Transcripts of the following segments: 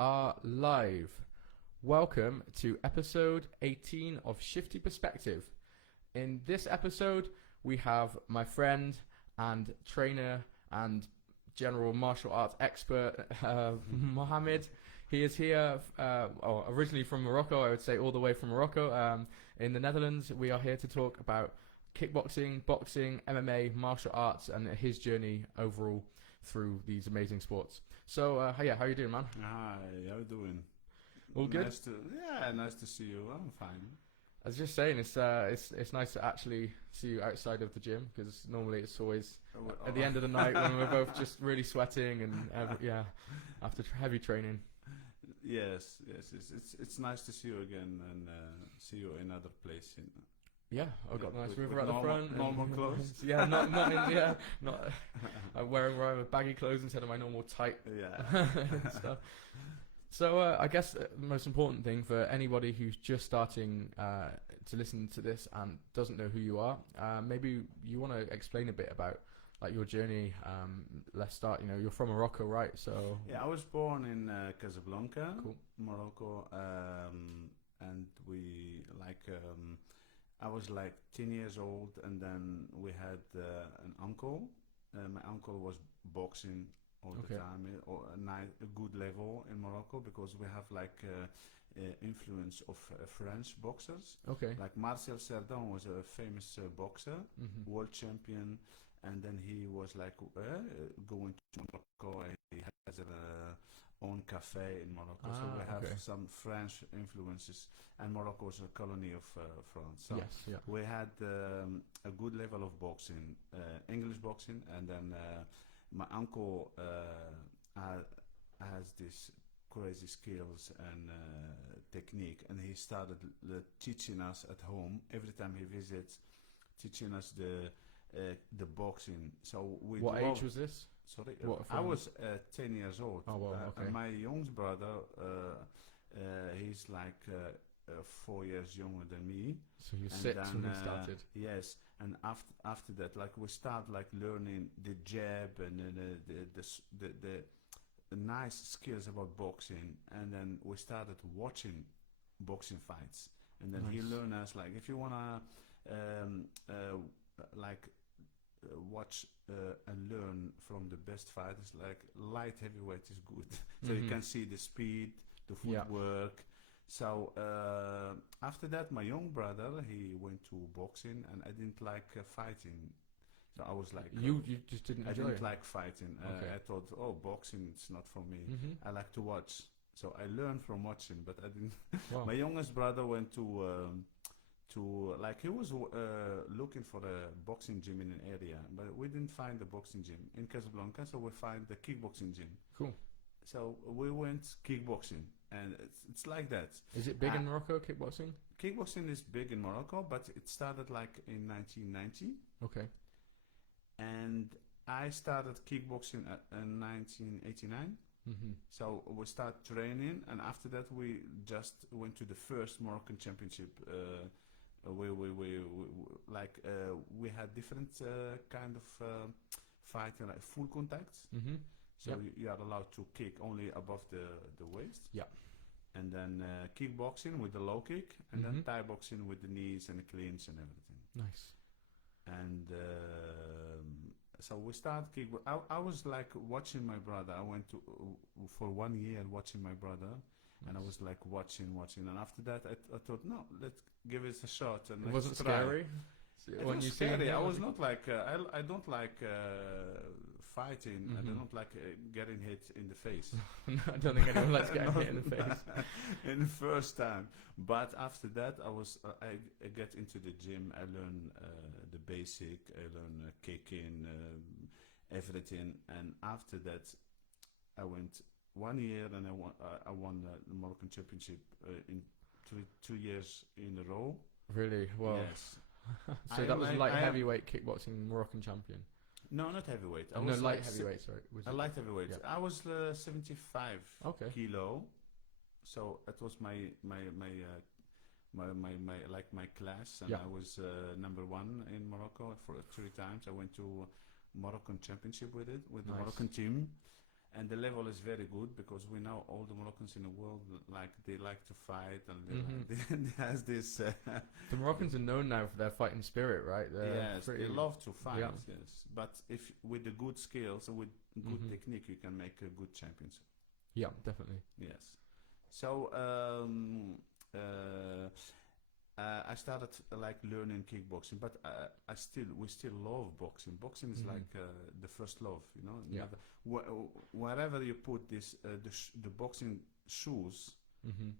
Are live. Welcome to episode 18 of Shifty Perspective. In this episode, we have my friend and trainer and general martial arts expert, Mohamed. He is here, originally from Morocco, I would say all the way from Morocco. In the Netherlands, we are here to talk about kickboxing, boxing, MMA, martial arts, and his journey overall through these amazing sports. So, how you doing, man? Hi, how you doing? All good? Nice to see you. I'm fine. I was just saying, it's nice to actually see you outside of the gym, because normally it's always at the end of the night when we're both just really sweating and after heavy training. Yes. It's nice to see you again and see you in other place. Yeah, I've got a nice river with at the front. normal clothes. Yeah, not I'm wearing rather baggy clothes instead of my normal tight stuff. So I guess the most important thing for anybody who's just starting to listen to this and doesn't know who you are, maybe you want to explain a bit about like your journey. Let's start. You're from Morocco, right? So yeah, I was born in Casablanca, cool. Morocco, and I was like 10 years old, and then we had an uncle. My uncle was boxing all the time, or a good level in Morocco, because we have like influence of French boxers. Okay. Like Marcel Cerdan was a famous boxer, world champion, and then he was like going to Morocco. He has a own cafe in Morocco, so we have some French influences, and Morocco is a colony of France. So yes, yeah. we had a good level of boxing, English boxing, and then my uncle has this crazy skills and technique, and he started teaching us at home every time he visits, teaching us the boxing. So what age was this? Sorry, I was 10 years old. Oh, wow, okay. And my youngest brother, he's like 4 years younger than me. So you 6 when we started. Yes, and after that, like we start like learning the jab and the nice skills about boxing, and then we started watching boxing fights, and then he learned us like if you wanna watch and learn from the best fighters, like light heavyweight is good. So you can see the speed, the footwork. So after that, my young brother, he went to boxing, and I didn't like fighting. So I was like, you just didn't enjoy it? I didn't like fighting. I thought, boxing, it's not for me. I like to watch. So I learned from watching, but I didn't. Wow. My youngest brother went to like he was looking for a boxing gym in an area, but we didn't find the boxing gym in Casablanca, so we find the kickboxing gym. Cool. So we went kickboxing, and it's like that. Is it big in Morocco, kickboxing? Kickboxing is big in Morocco, but it started like in 1990. Okay. And I started kickboxing in 1989. So we started training, and after that we just went to the first Moroccan championship. We had different kind of fighting, like full contacts. So you are allowed to kick only above the waist. Yeah. And then kickboxing with the low kick, and then Thai boxing with the knees and the clinch and everything. Nice. And so we started kickboxing. I was like watching my brother. I went to for 1 year watching my brother. And I was like watching, and after that I thought, no, let's give it a shot. And it wasn't scary. It was scary. I was not like I don't like fighting, and I don't like getting hit in the face. No, I don't think anyone likes getting hit in the face. In the first time, but after that I get into the gym. I learn the basic. I learn kicking, everything, and after that I went 1 year, and I won the Moroccan championship in 2 years in a row. Really? Wow. Yes. So that was light heavyweight kickboxing Moroccan champion? No, not heavyweight. I was light heavyweight, sorry. Light heavyweight. Yeah. I was 75 kilo. So that was my class, and I was number 1 in Morocco for 3 times. I went to Moroccan championship with the Moroccan team. and the level is very good because we know all the Moroccans in the world like they like to fight and they has this. The Moroccans are known now for their fighting spirit, right? Yes, pretty, they love to fight. yeah. Yes, but if with the good skills and with good Mhm. technique, you can make a good champions. Yeah, definitely. Yes. So I started like learning kickboxing, but we still love boxing. Boxing is Mhm. like the first love, you know. Yeah. Wherever you put this the boxing shoes, Mm-hmm.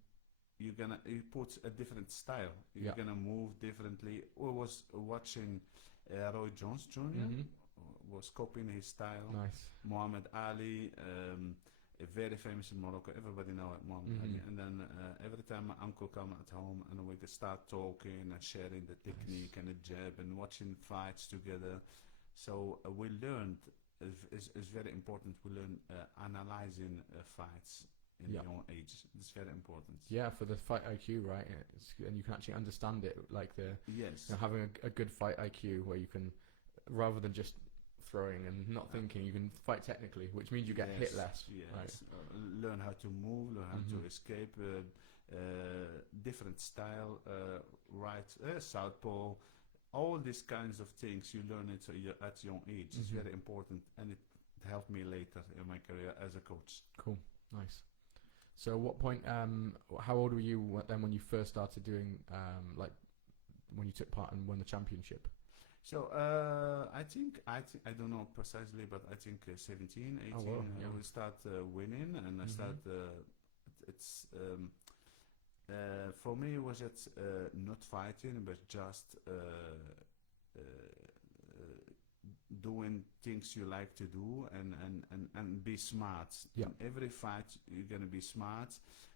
you put a different style. You're Yeah. gonna move differently. I was watching Roy Jones Jr. Mhm. Was copying his style. Nice. Muhammad Ali, very famous in Morocco. Everybody know Muhammad Ali. Mhm. And then every time my uncle come at home and we could start talking and sharing the technique and the jab and watching fights together. So we learned. It's very important. We learn analyzing fights in Yeah. young age. It's very important. Yeah, for the fight IQ, right? And you can actually understand it, like Yes. having a good fight IQ where you can, rather than just throwing and not thinking, you can fight technically, which means you get hit Yes, less. Yes. Right. Learn how to move, learn how to Mhm. escape, different style, right, southpaw, all these kinds of things you learn it at young age. It's Mhm. very important, and it helped me later in my career as a coach. Cool. Nice. So, what point? How old were you then when you first started doing like when you took part and won the championship? So I think I don't know precisely, but I think 17, 18. Oh, wow, yeah. We start winning, and I Mhm. start. It's for me it was just not fighting, but just doing things you like to do and be smart. Yeah. In every fight you're gonna be smart,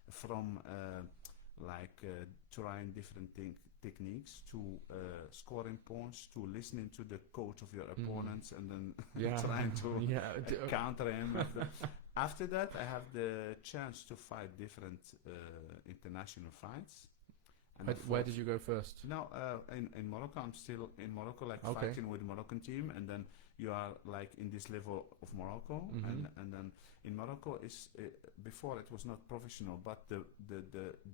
from trying different techniques to scoring points to listening to the coach of your opponents and then Yeah. trying to Yeah. counter him. After that, I have the chance to fight different international fights. And Where did you go first? No, in Morocco, I'm still in Morocco, like Okay. fighting with the Moroccan team, and then you are like in this level of Morocco, Mhm. and then in Morocco is before it was not professional, but the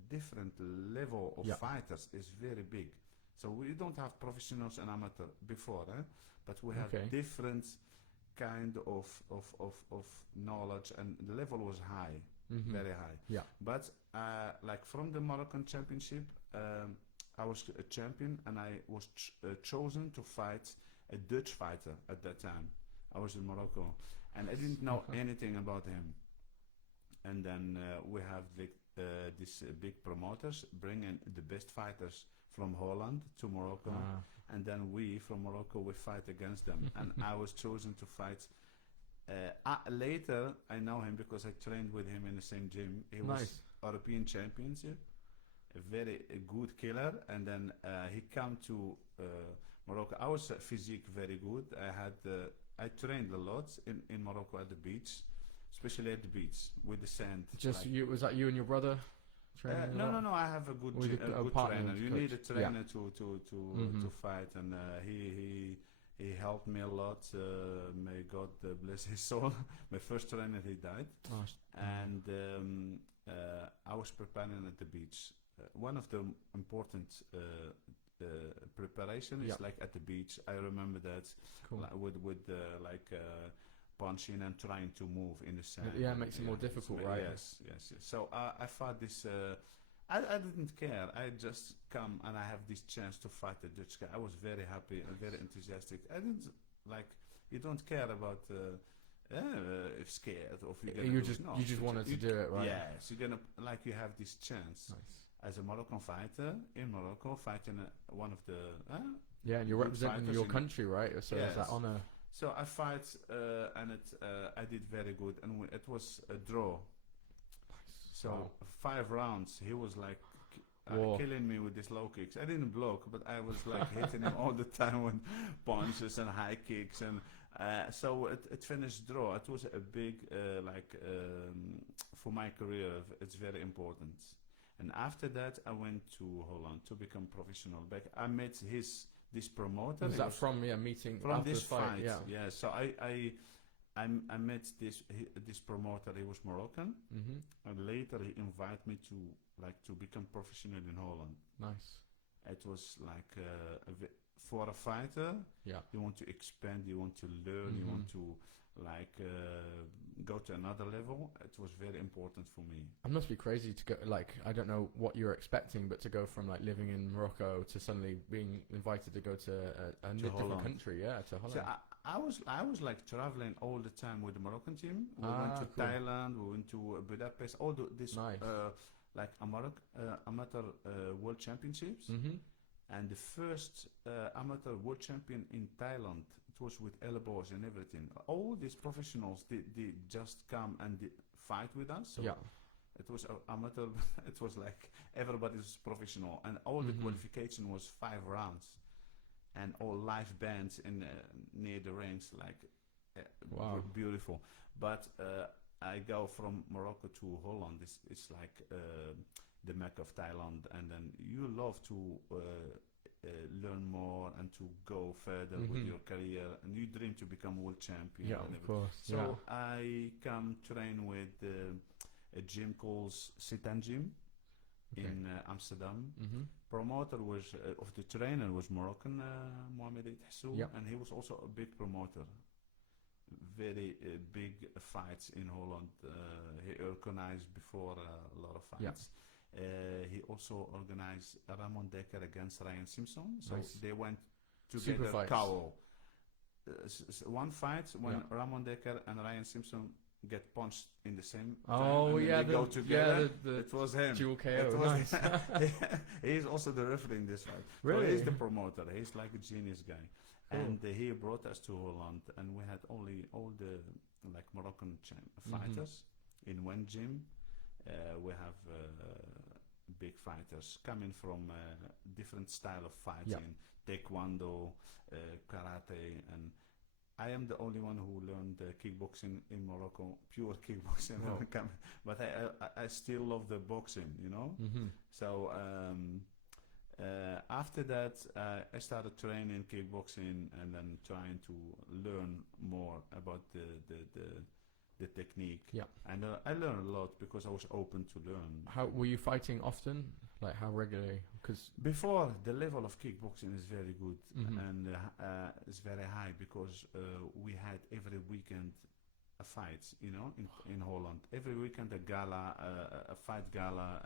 different level of Yeah. fighters is very big. So we don't have professionals and amateur before, but we have Okay. different kind of knowledge, and the level was high, Mhm. very high. Yeah. But like from the Moroccan championship, I was a champion, and I was chosen to fight a Dutch fighter at that time. I was in Morocco, and I didn't know anything about him. And then we have these big promoters bringing the best fighters from Holland to Morocco, Ah. and then we from Morocco we fight against them. And I was chosen to fight. Later, I know him because I trained with him in the same gym. He was Nice. European Championship, a good killer, and then he come to Morocco. I was physique very good. I trained a lot in Morocco at the beach, especially at the beach with the sand. Just like- you? Was that you and your brother? training a lot? no. I have a good, With a good partner trainer. You coach. need a trainer to Mhm. fight, and he helped me a lot. May God bless his soul. My first trainer, he died, Oh, and I was preparing at the beach. One of the important preparation is Yeah. like at the beach. I remember that cool. with punching and trying to move in the sand. Yeah, it makes it more difficult, right? Yes. So I thought this. I didn't care. I just come and I have this chance to fight the Dutch guy. I was very happy and very enthusiastic. I didn't like. You don't care about if scared or if you're gonna You lose. just No, you just wanted to do it, right? Yes, you're gonna like you have this chance Nice. as a Moroccan fighter in Morocco, fighting one of the. Yeah, and you're good representing fighters your in- country, right? So there's that Yes. honor. So I fight and I did very good, and it was a draw. So Wow. 5 rounds, he was like Whoa. killing me with these low kicks. I didn't block, but I was like hitting him all the time with punches and high kicks, and so it finished draw. It was a big for my career. It's very important. And after that, I went to Holland to become professional. Back, I met this promoter. Was He that from meeting from after this the fight? fight? Yeah. So I met this promoter. He was Moroccan, Mhm. and later he invited me to become professional in Holland. Nice. It was like for a fighter, Yeah. you want to expand, you want to learn, you want Mhm. to go to another level. It was very important for me. It must be crazy to go, like, I don't know what you're expecting, but to go from like living in Morocco to suddenly being invited to go to a different Holland. country, yeah, to Holland. So I was like traveling all the time with the Moroccan team. We went to Cool. Thailand, we went to Budapest, this Nice. like amateur world championships. Mhm. And the first amateur world champion in Thailand, it was with elbows and everything. All these professionals, they just come and they fight with us. So Yeah. it was amateur. It was like everybody's professional, and all the Mhm. qualification was 5 rounds, and all live bands in near the rings, like Wow. beautiful. But I go from Morocco to Holland. It's like the Mecca of Thailand, and then you love to learn more and to go further with Mhm. your career, and you dream to become world champion. Yeah, and of everything. course. So Yeah. I come train with a gym called Sitan Gym Okay. in Amsterdam. Mhm. Promoter was of the trainer was Moroccan Mohamed Atik, Yep. and he was also a big promoter. Very big fights in Holland. He organized before a lot of Yeah. fights. He also organized Ramon Dekker against Ryan Simpson. So Nice. they went Super together. fights. KO. One fight when Yeah. Ramon Dekker and Ryan Simpson get punched in the same Oh, time, and yeah, they go together. yeah, the It was him. dual It KO. was Nice. He's also the referee in this fight. So Really? he's the promoter. He's like a genius guy. Cool. And he brought us to Holland, and we had only all the like Moroccan fighters in one gym. We have big fighters coming from different style of fighting, taekwondo, karate, and I am the only one who learned kickboxing in Morocco, pure kickboxing. Wow. But I still love the boxing, you know. Mhm. So after that, I started training kickboxing and then trying to learn more about the technique. Yeah. And I learned a lot because I was open to learn. How were you fighting often? Like how regularly? Because Before, the level of kickboxing is very good Mhm. and it's very high because we had every weekend a fight, you know, in Holland. Every weekend a gala, a fight gala,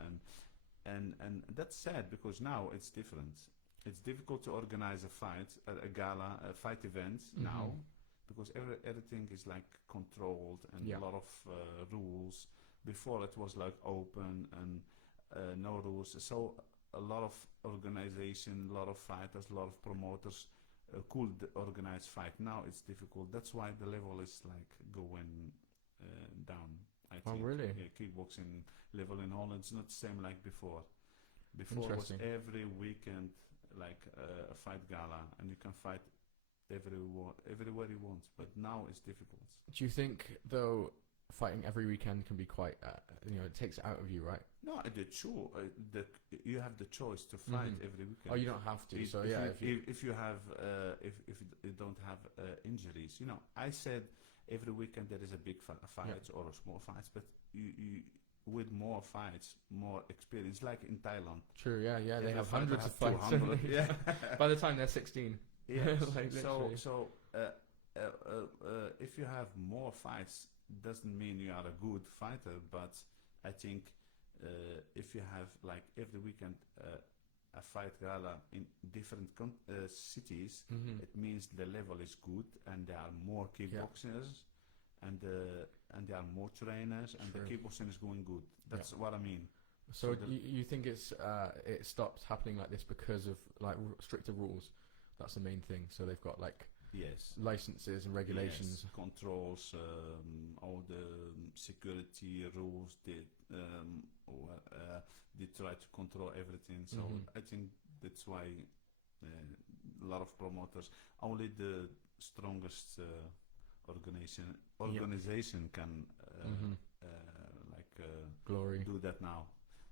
and that's sad because now it's different. It's difficult to organize a fight, a gala, a fight event now because everything is like controlled and Yeah. a lot of rules. Before it was like open and no rules. So a lot of organization, a lot of fighters, a lot of promoters could organize fight. Now it's difficult. That's why the level is like going down. I Oh, think. really? Yeah, kickboxing level in Holland is not the same like before. Before it was Interesting. every weekend like a fight gala, and you can fight everywhere you want. But now it's difficult. do you think though fighting every weekend can be quite it takes it out of you, right? No, you have the choice to fight Mhm. every weekend. Oh, you don't have to. If- So if yeah, you, if you have if you don't have injuries, you know, I said every weekend there is a big fight or a small fights, but you with more fights, more experience, like in Thailand. true. Yeah, they Every have fighter hundreds has of fights. 200, yeah. By the time they're 16. Yes. Like, literally. If you have more fights, doesn't mean you are a good fighter, but I think if you have like every weekend a fight gala in different cities, Mhm. it means the level is good and there are more kickboxers and there are more trainers and True. the kickboxing is going good. That's what I mean. So So you think it stopped happening like this because of like stricter rules? That's the main thing. So they've got like Yes. licenses and regulations. Yes, controls, all the security rules. They try to control everything. So I think that's why a lot of promoters, only the strongest organization can Glory. do that now.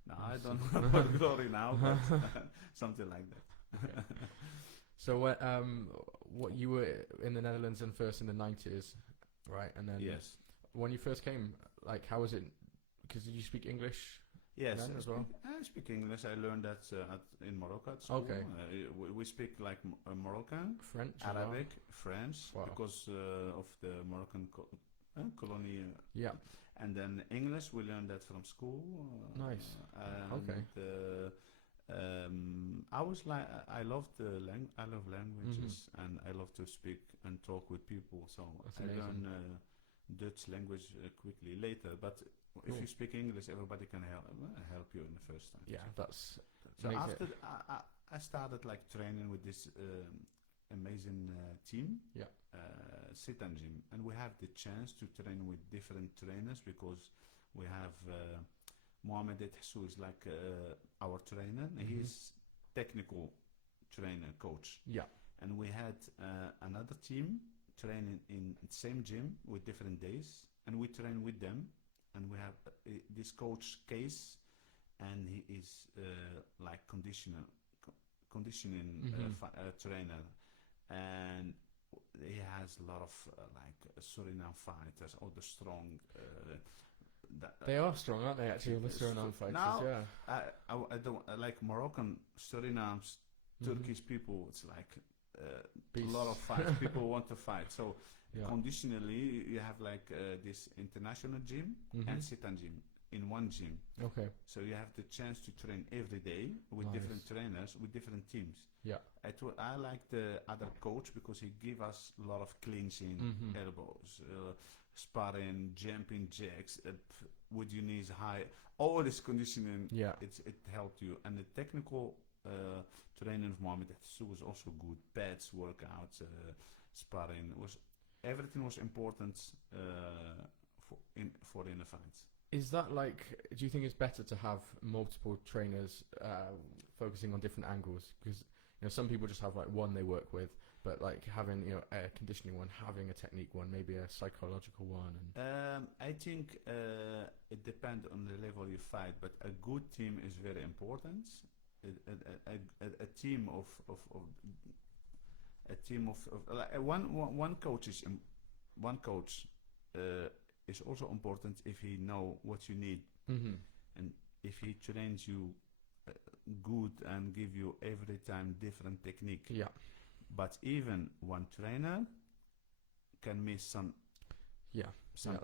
Now I don't know about glory now, but something like that. Okay. So what you were in the Netherlands and first in the 90s, Right, and then Yes. when you first came, like, how was it? Because did you speak English Yes, then as well? I speak English. I learned that in Morocco at school. Okay. We speak like Moroccan, French as well? Arabic, French, Wow. because of the Moroccan colony. Yeah. And then English, we learned that from school. Nice. And, Okay. I was like, I love I love languages, and I love to speak and talk with people. So That's I amazing. learn Dutch language quickly later. But if Cool. you speak English, everybody can help you in the first time. Yeah, that's So makes after it. I started like training with this amazing team, Yeah. Sitan Gym, and we have the chance to train with different trainers because we have Mohamed Atik, who is like our trainer. He's technical trainer, coach, Yeah. and we had another team training in the same gym with different days, and we train with them, and we have this coach Case, and he is like conditioning trainer, and he has a lot of like Suriname fighters, all the strong. They are strong, aren't they? Actually, the Suriname fighters. Now, Yeah. I don't like Moroccan, Suriname's, Turkish people. It's like a Beasts. lot of fights. People want to fight. So Yeah. conditionally, you have like this international gym and Sitan gym in one gym. Okay. So you have the chance to train every day with Nice. different trainers, with different teams. Yeah. I like the other coach because he give us a lot of clinching, elbows, sparring, jumping jacks, with your knees high. All this conditioning, Yeah. it helped you. And the technical training of Mohamed Atik was also good. Pads, workouts, sparring, everything was important for in the fights. Is that like? Do you think it's better to have multiple trainers focusing on different angles? Because some people just have like one they work with, but like having a conditioning one, having a technique one, maybe a psychological one. And I think it depends on the level you fight, but a good team is very important. A team of like one coach is also important if he know what you need, and if he trains you good and give you every time different technique. Yeah. But even one trainer can miss some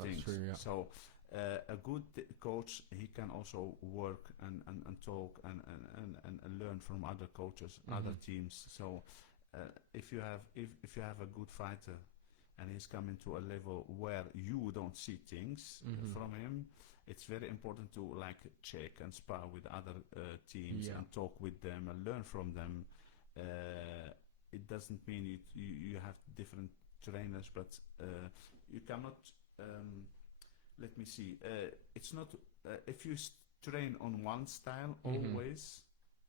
things. True, yeah. So a good coach, he can also work and talk and learn from other coaches, other teams. So if you have a good fighter and he's coming to a level where you don't see things from him, it's very important to like check and spar with other teams and talk with them and learn from them. It doesn't mean you have different trainers, but you cannot. Let me see. It's not if you train on one style always.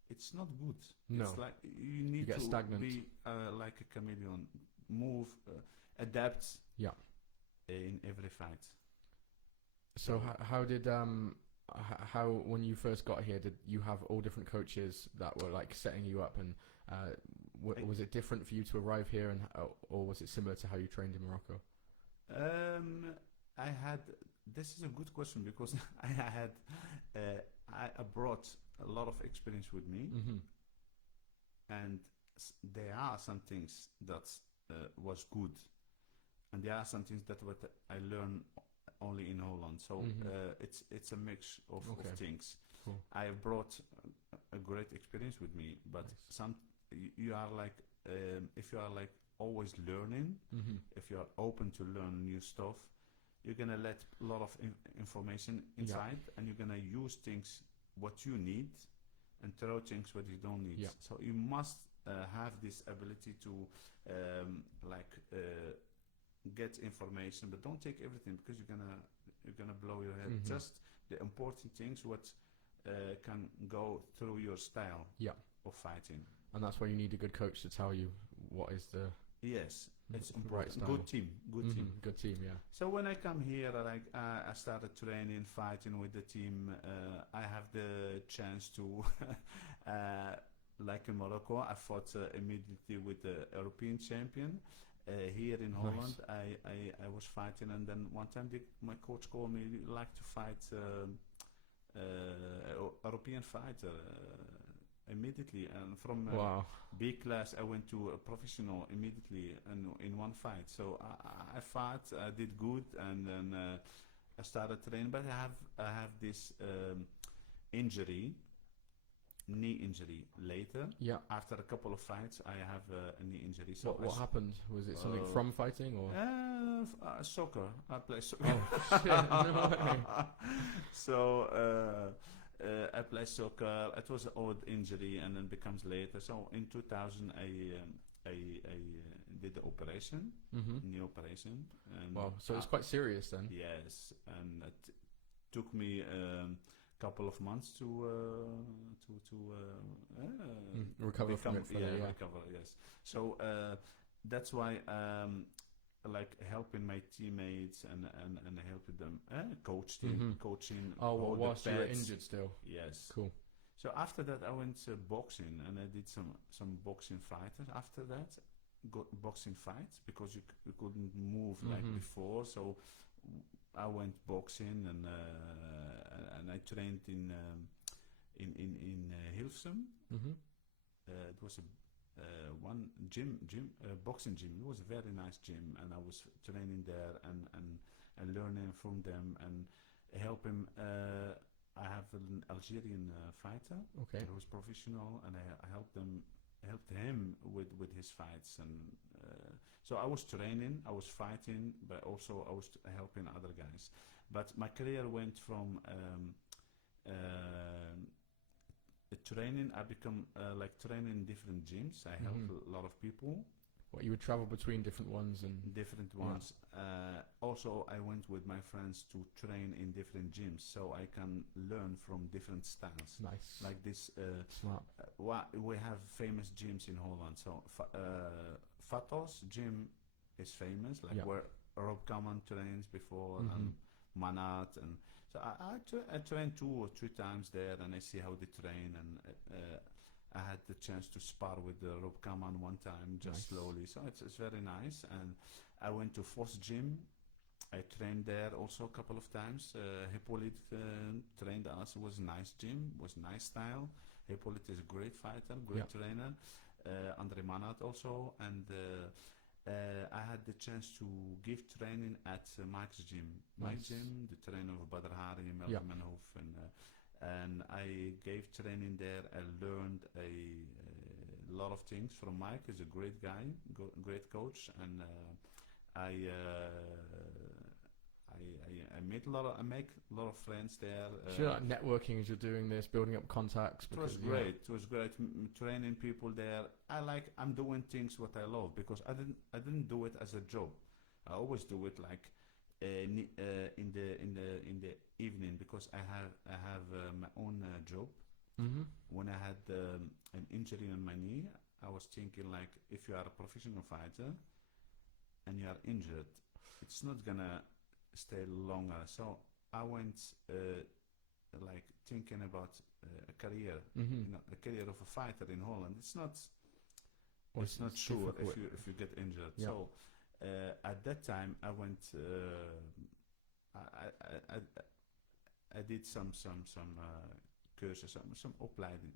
It's not good. No. It's like you need get to stagnant. be like a chameleon, move, adapt. Yeah. In every fight. So how did how when you first got here, did you have all different coaches that were like setting you up, and was it different for you to arrive here, and or was it similar to how you trained in Morocco? This is a good question because I brought a lot of experience with me, and there are some things that was good, and there are some things that what I learned only in Holland. So it's a mix of things. Cool. I have brought a great experience with me, but you are like if you are like always learning, if you are open to learn new stuff, you're gonna let a lot of information inside, and you're gonna use things what you need and throw things what you don't need. So you must have this ability to get information, but don't take everything because you're gonna blow your head. Just the important things what can go through your style of fighting. And that's why you need a good coach to tell you what is the it's important. Right style. Good team. Good team. Yeah. So when I come here, I started training, fighting with the team. I have the chance to, like in Morocco, I fought immediately with the European champion. here in Nice. Holland, I was fighting, and then one time my coach called me, "You like to fight European fighter?" Immediately, and from Wow. B class, I went to a professional immediately in one fight. So I fought, I did good, and then I started training. But I have this injury, knee injury later. Yeah. After a couple of fights, I have a knee injury. So What happened? Was it something from fighting or? Soccer. I play soccer. Oh shit! No way. So I play soccer. It was an old injury, and then becomes later. So in 2000, I did the operation, knee operation. And Wow. So it's quite serious then. yes, and it took me couple of months to Recover from become, it fully. Yeah. recover. Yes. So that's why like helping my teammates and helping them coaching. Oh, all well, the whilst you were pets. injured still. Yes. Cool. So after that, I went boxing, and I did some boxing fighters. After that, got boxing fights because you couldn't move like before. So I went boxing, and I trained in Hilversum. It was a one boxing gym. It was a very nice gym, and I was training there and learning from them and helping. I have an Algerian fighter. Okay. Who was professional, and I helped him with his fights, and so I was training, I was fighting, but also I was helping other guys. But my career went from training. I become like training in different gyms. I help a lot of people. What, you would travel between different ones and different ones. Also, I went with my friends to train in different gyms, so I can learn from different styles. Nice. Like this. Smart. We have famous gyms in Holland. So Fatos gym is famous, like where Rob Kaman trains before, and Manat, and so I train 2 or 3 times there, and I see how they train, and I had the chance to spar with Rob Kaman one time, just slowly. So it's very nice. And I went to Foss Gym. I trained there also a couple of times. Hippolyte trained us. It was a nice gym, was nice style. Hippolyte is a great fighter, great trainer. Andre Manat also. And I had the chance to give training at Mike's gym. Mike's gym, the trainer of Badr Hari, Melvin Manhoef, and I gave training there. I learned a lot of things from Mike. He's a great guy, great coach, and I made I make a lot of friends there. So you're like networking as you're doing this, building up contacts. It was great. It was great training people there. I'm doing things what I love, because I didn't do it as a job. I always do it like in the evening, because I have my own job. When I had an injury on my knee, I was thinking, like, if you are a professional fighter and you are injured, it's not gonna stay longer. So I went like thinking about a career, a career of a fighter in Holland. It's not sure if you get injured. So at that time, I went. I did some courses, some opleiding,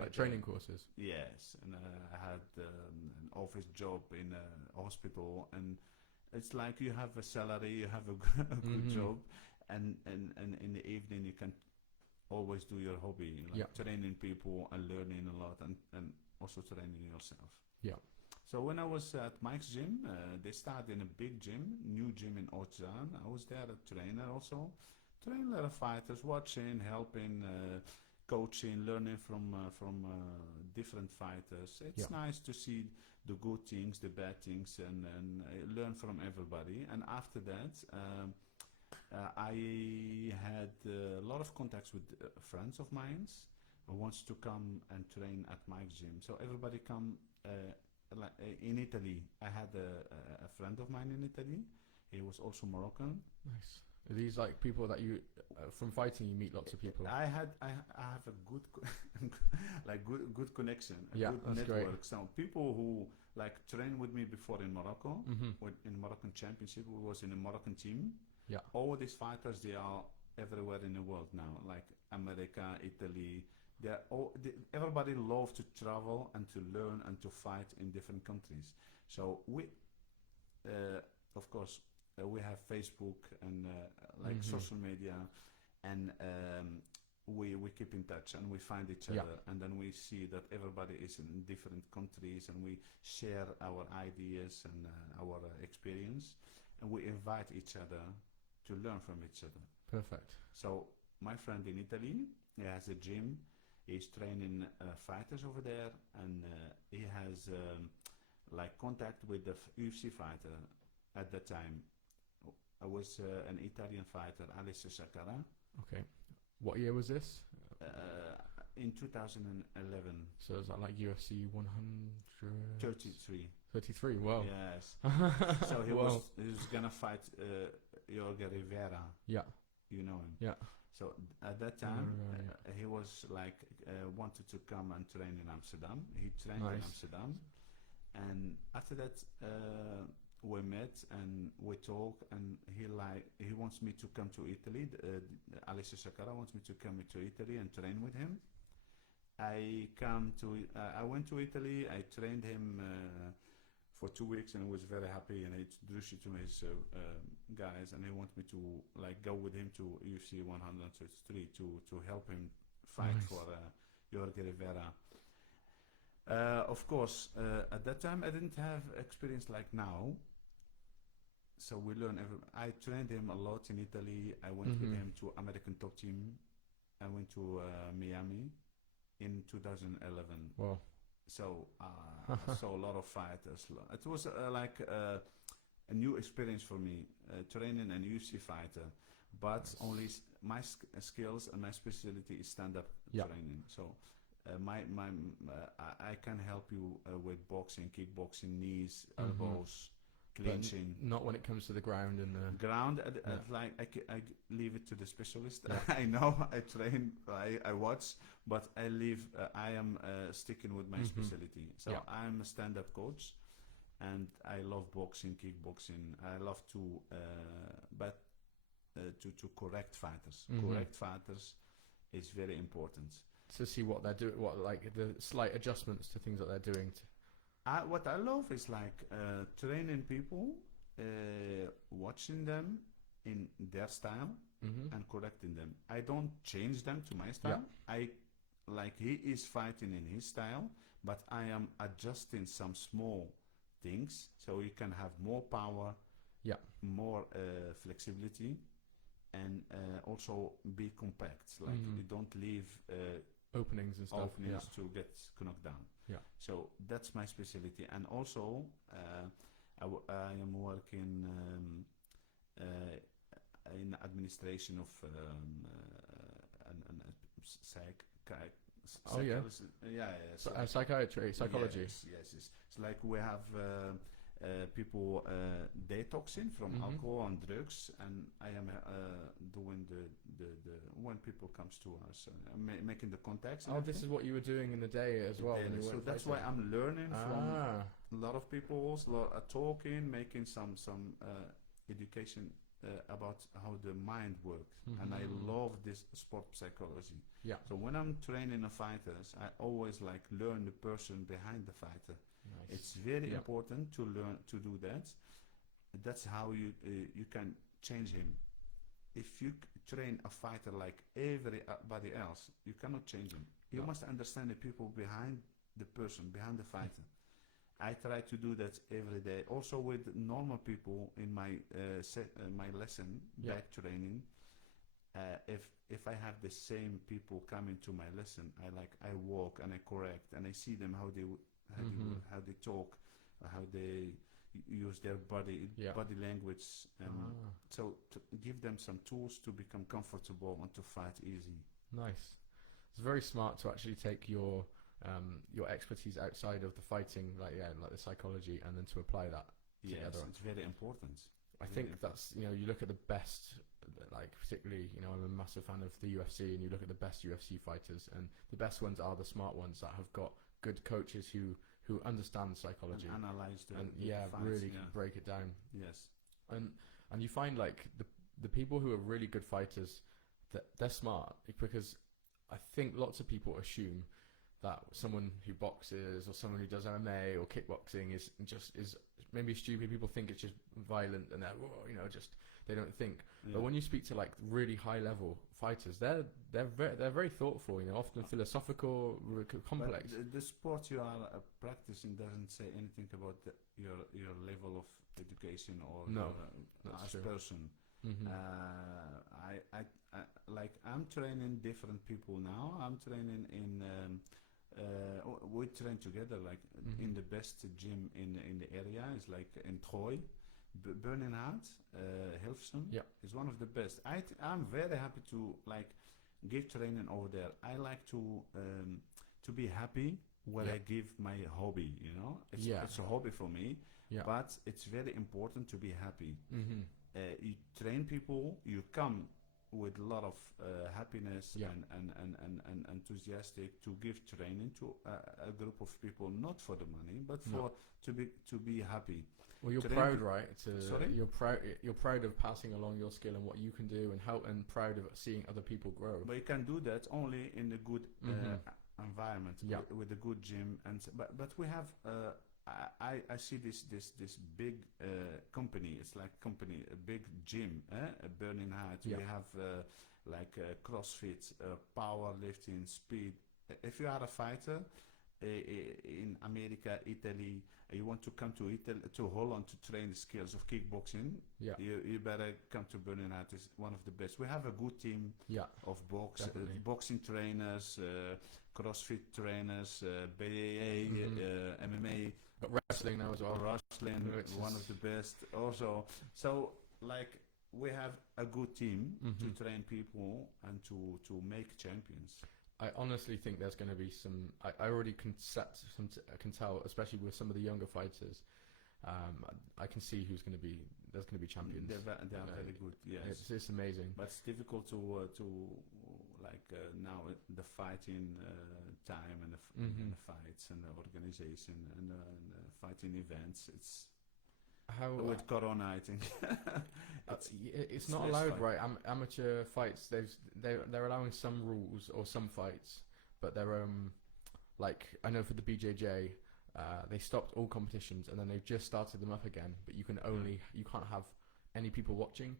like training courses. Yes, and I had an office job in a hospital, and it's like you have a salary, you have a good job, and in the evening you can always do your hobby, like training people and learning a lot, and also training yourself. Yeah. So when I was at Mike's gym, they started in a big gym, new gym in Otzaan. I was there a trainer also. Train a lot of fighters, watching, helping, coaching, learning from different fighters. It's nice to see the good things, the bad things, and learn from everybody. And after that, I had a lot of contacts with friends of mine who wants to come and train at Mike's gym. So everybody come. In Italy, I had a friend of mine in Italy. He was also Moroccan. Nice. Are these like people that you from fighting? You meet lots of people. I have a good like good connection, a Yeah, good that's network. great. So people who like trained with me before in Morocco, Mm-hmm. in Moroccan Championship, we was in a Moroccan team. Yeah. All these fighters, they are everywhere in the world now, like America, Italy. Everybody loves to travel and to learn and to fight in different countries. So of course, we have Facebook and like Mm-hmm. social media, and we keep in touch and we find each Yeah. other, and then we see that everybody is in different countries, and we share our ideas and our experience, and we invite each other to learn from each other. Perfect. So my friend in Italy, he has a gym. He's training fighters over there, and he has like contact with the UFC fighter at that time. I was an Italian fighter, Alessio Sakara, Okay. What year was this? in 2011. So is that like UFC 100? 33. 33. Wow. Yes. So he Wow. was gonna fight Jorge Rivera. Yeah. You know him. Yeah. So at that time, Rivera, he was like wanted to come and train in Amsterdam. He trained in Nice. Amsterdam, and after that we met and we talk. And he wants me to come to Italy. Alessio Sakara wants me to come to Italy and train with him. I went to Italy. I trained him for 2 weeks, and he was very happy. And I introduced you to his guys, and he wanted me to like go with him to UFC 133 to help him fight Nice. for Jorge Rivera. Of course, at that time I didn't have experience like now. So we learned. I trained him a lot in Italy. I went with Mhm. him to American top team. I went to Miami in 2011. Wow. So I saw a lot of fighters. It was like a new experience for me, training an UFC fighter. But Nice. only my skills and my specialty is stand-up Yeah. training. So I can help you with boxing, kickboxing, knees, elbows, But clinching. not when it comes to the ground and the. Ground, Yeah. like I leave it to the specialist. Yeah. I know, I train, I watch, but I leave. I am sticking with my Mhm. specialty. So Yeah. I'm a stand-up coach, and I love boxing, kickboxing. I love to, to correct fighters. Mhm. Correct fighters is very important. To see what they're doing, what like the slight adjustments to things that they're doing. What I love is like training people, watching them in their style, Mm-hmm. and correcting them. I don't change them to my style. I like he is fighting in his style, but I am adjusting some small things so he can have more power, Yeah. more flexibility, and also be compact. Like Mhm. you don't leave Openings and stuff. openings to get knocked down. Yeah. So that's my specialty, and also I am working in administration of Oh, yeah. Psychiatry, psychology. Yes. It's like we have people detoxing from Mhm. alcohol and drugs, and I am doing the when people comes to us, making the contacts. and Oh, this everything. is what you were doing in the day as well. When you So weren't that's why fighting. I'm learning from Ah. a lot of people, talking, making some education about how the mind works, and I Mhm. love this sport psychology. Yeah. So when I'm training the fighters, I always like learn the person behind the fighter. Nice. It's very Yeah. important to learn to do that. That's how you can change him. If you train a fighter like everybody else, you cannot change him. You No. must understand the people behind the person, behind the fighter. I try to do that every day. Also with normal people in my my lesson, Yeah. back training. If I have the same people coming to my lesson, I walk and I correct and I see them how they Mhm. how they talk, how they use their body Yeah. language, and Ah. so to give them some tools to become comfortable and to fight easy. Nice. It's very smart to actually take your expertise outside of the fighting, like the psychology, and then to apply that Yes, together. it's very important. I Very think important. that's you look at the best like particularly, you know, I'm a massive fan of the UFC, and you look at the best UFC fighters, and the best ones are the smart ones that have got good coaches who understand psychology and analyze and the fights, really can break it down. Yes. And you find like the people who are really good fighters, that they're smart, because I think lots of people assume that someone who boxes or someone who does MMA or kickboxing is maybe stupid. People think it's just violent, and they're, you know, just they don't think. Yeah. But when you speak to like really high level fighters, they're very thoughtful. You know, often philosophical, complex. But the sport you are practicing doesn't say anything about your level of education or No, as true. person. Mm-hmm. I like I'm training different people now. I'm training in. We train together, like in the best gym in the area. It's like in Troy, Burning Heart, Hilversum. Yeah. Is one of the best. I'm very happy to like give training over there. I like to be happy when I give my hobby. You know, it's a hobby for me. Yeah. But it's very important to be happy. Mm-hmm. You train people. You come with a lot of happiness Yeah. and enthusiastic to give training to a group of people, not for the money, but for to be happy. Well, you're proud, right? You're proud of passing along your skill and what you can do, and proud of seeing other people grow. But you can do that only in a good environment, with a good gym. But we have. I see this big company. It's like a big gym, a Burning Heart. Yeah. We have like CrossFit, powerlifting, speed. If you are a fighter in America, Italy, you want to come to Italy, to Holland to train the skills of kickboxing. Yeah. You better come to Burning Heart. It's one of the best. We have a good team of boxing trainers, CrossFit trainers, BAA, MMA. But wrestling now as well. Wrestling, one of the best also. So, like, we have a good team to train people and to make champions. I honestly think there's going to be some. I already can can tell, especially with some of the younger fighters. I can see who's going to be. There's going to be champions. They're very good. Yes, it's amazing. But it's difficult to like now the fighting time and the fights and the organization and fighting events. It's with Corona, I think. it's not allowed, right? Amateur fights. They're allowing some rules or some fights, but they're like I know for the BJJ. They stopped all competitions and then they've just started them up again. But you can't have any people watching,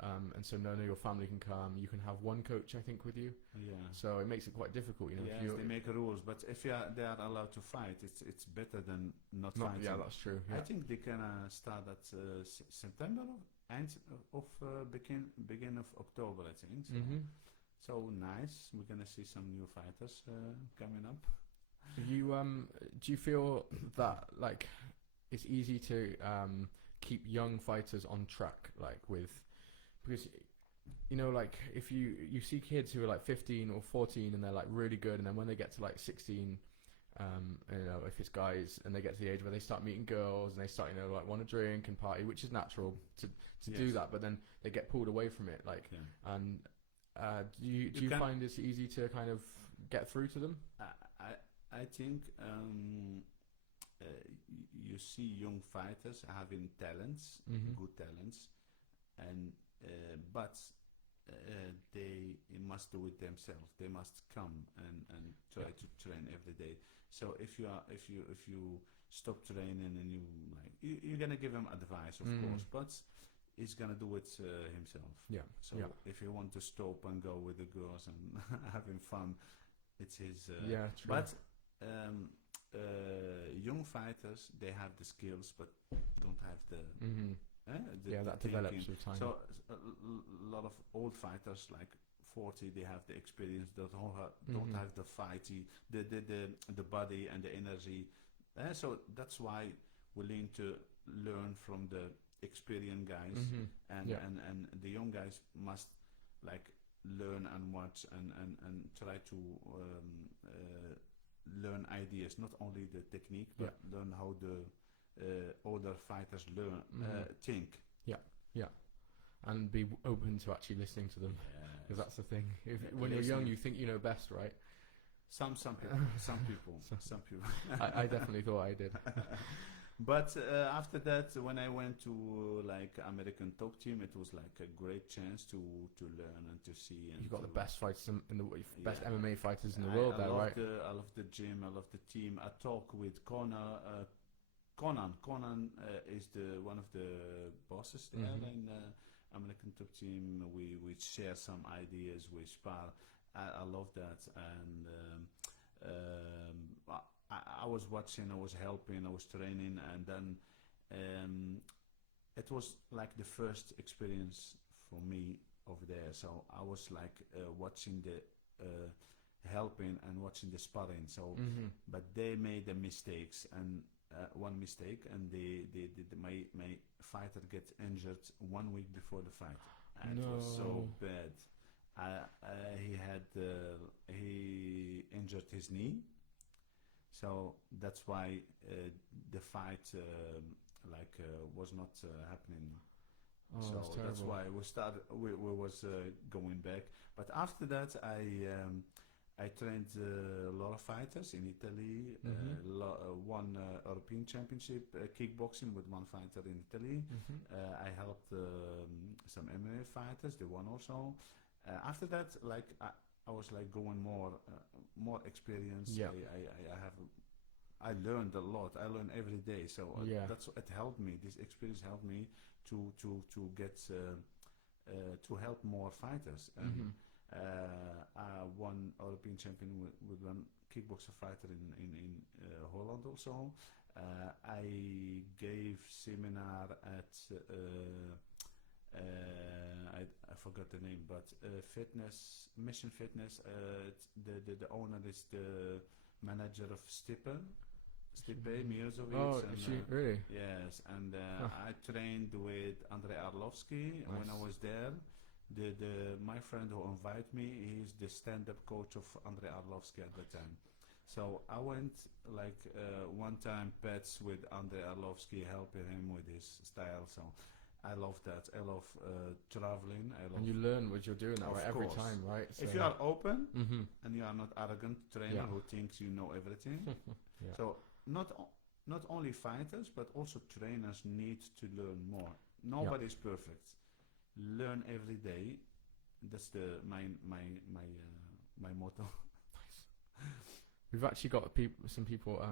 and so none of your family can come. You can have one coach, I think, with you. Yeah. So it makes it quite difficult, you know. Yes, they make rules, but if they are allowed to fight, it's better than not fighting. Yeah, that's true. Yeah. I think they can start at September, end of begin of October, I think. So, so nice. We're gonna see some new fighters coming up. Do you feel that like it's easy to keep young fighters on track, like because you know, like if you see kids who are like 15 or 14 and they're like really good, and then when they get to like 16, you know, if it's guys and they get to the age where they start meeting girls and they start, you know, like want to drink and party, which is natural to do that, but then they get pulled away from it, like and do you find it's easy to kind of get through to them? I think you see young fighters having talents, good talents, and but they must do it themselves. They must come and try to train every day. So if you stop training and you're gonna give him advice, of course, but he's gonna do it himself. Yeah. So if you want to stop and go with the girls and having fun, it's his. True. But young fighters, they have the skills but don't have the that develops with time. So a lot of old fighters like 40, they have the experience, don't have the fighty, the body and the energy. So that's why we need to learn from the experienced guys, and the young guys must like learn and watch and try to learn ideas, not only the technique, but learn how the older fighters think. and be open to actually listening to them. Because that's the thing. When you're young, you think you know best, right? Some people. I definitely thought I did. But after that, when I went to like American top team, it was like a great chance to learn and to see. And you got to, the best fighters in the best MMA fighters in the world, there, right? I love the gym. I love the team. I talk with Conan. Conan is the one of the bosses there in American top team. We share some ideas. We spar. I love that, and I was watching, I was helping, I was training, and then it was like the first experience for me over there. So I was like watching the helping and watching the sparring. So, but they made the mistakes, and one mistake, and my fighter get injured 1 week before the fight, and it was so bad. He injured his knee, so that's why the fight was not happening. So that's why we was going back. But after that, I trained a lot of fighters in Italy. Won European Championship kickboxing with one fighter in Italy. I helped some MMA fighters. They won also. After that, like I was like going more experience. Yeah. I learned a lot. I learn every day. So that's it helped me. This experience helped me to get to help more fighters. And I won European champion with one kickboxer fighter in Holland also. I gave seminar at I forgot the name, but Mission Fitness. The owner is the manager of Stipe Mirozovic. Oh, really? Yes, and I trained with Andrei Arlovsky when I was there. My friend who invited me, he's the stand-up coach of Andrei Arlovsky at the time. So I went like one time pets with Andrei Arlovsky, helping him with his style. So I love that. I love traveling. And you learn what you're doing that, right? Every time, right? So if you are open and you are not arrogant trainer who thinks you know everything. So not only fighters, but also trainers need to learn more. Nobody's perfect. Learn every day. That's my motto. Nice. We've actually got some people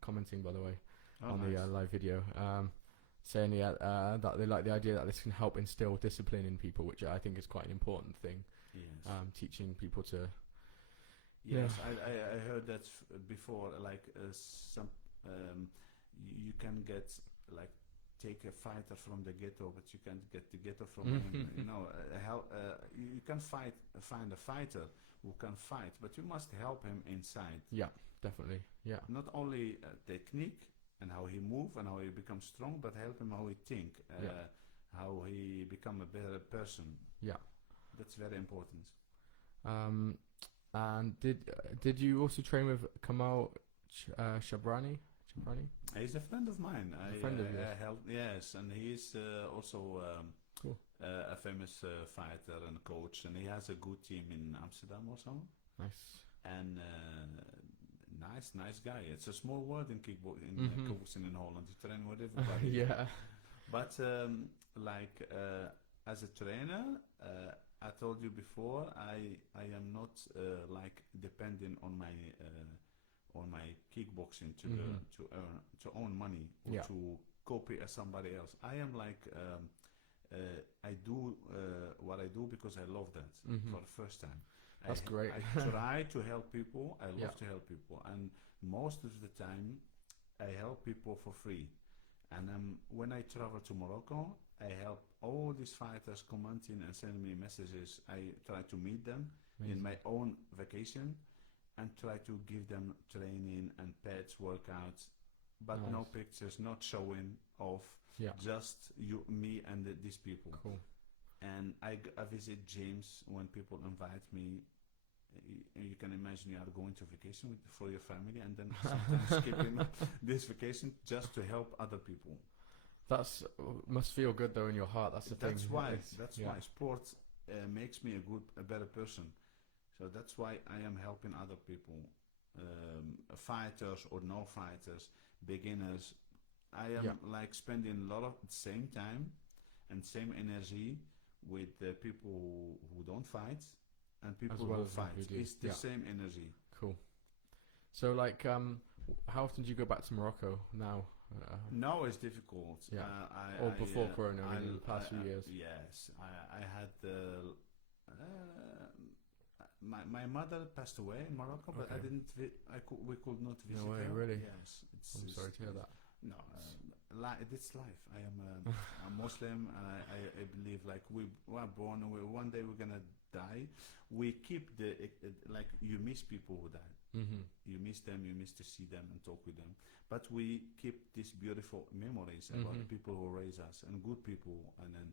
commenting, by the way, on the live video, saying that they like the idea that this can help instill discipline in people, which I think is quite an important thing. Yes. Teaching people to. Yes, I heard that before. Like some, you can get like take a fighter from the ghetto, but you can't get the ghetto from him. You know, you can find a fighter who can fight, but you must help him inside. Yeah, definitely. Yeah. Not only technique and how he move and how he becomes strong, but help him how he think, how he become a better person. Yeah, that's very important. And did you also train with Kamal Shabrani? He's a friend of mine. A friend of yours? Yes, and he's also cool. A famous fighter and coach, and he has a good team in Amsterdam also. Nice. And nice guy. It's a small world in kickboxing in Holland. You train with everybody. Yeah. But as a trainer, I told you before, I am not like depending on my kickboxing to earn money or to copy as somebody else. I am like I do what I do because I love that for the first time. That's great. I try to help people. I love to help people, and most of the time I help people for free. And when I travel to Morocco, I help all these fighters commenting and sending me messages. I try to meet them in my own vacation and try to give them training and pets, workouts, but no pictures, not showing off. Just me and these people. Cool. And I visit gyms when people invite me. You can imagine you are going to vacation for your family and then sometimes skipping this vacation just to help other people. That's must feel good though in your heart. That's the thing. That's why. It's- That's yeah. why sport makes me a better person. So that's why I am helping other people, fighters or no fighters, beginners. I am Yeah. like spending a lot of same time and same energy with the people who don't fight and people well who as the fight. who do, It's the yeah. same energy. Cool. So like, how often do you go back to Morocco now? Now it's difficult. Yeah. I, Or I, before Corona, I mean, in the I- past few years. Yes, I had my mother passed away in Morocco, but I Okay. didn't. We could not visit No way, her. really? Yes, I'm sorry to hear that. No, it's life. I am a Muslim, and I believe like we were born. And one day we're gonna die. We keep like you miss people who died. Mm-hmm. You miss them. You miss to see them and talk with them. But we keep these beautiful memories about the people who raised us and good people, and then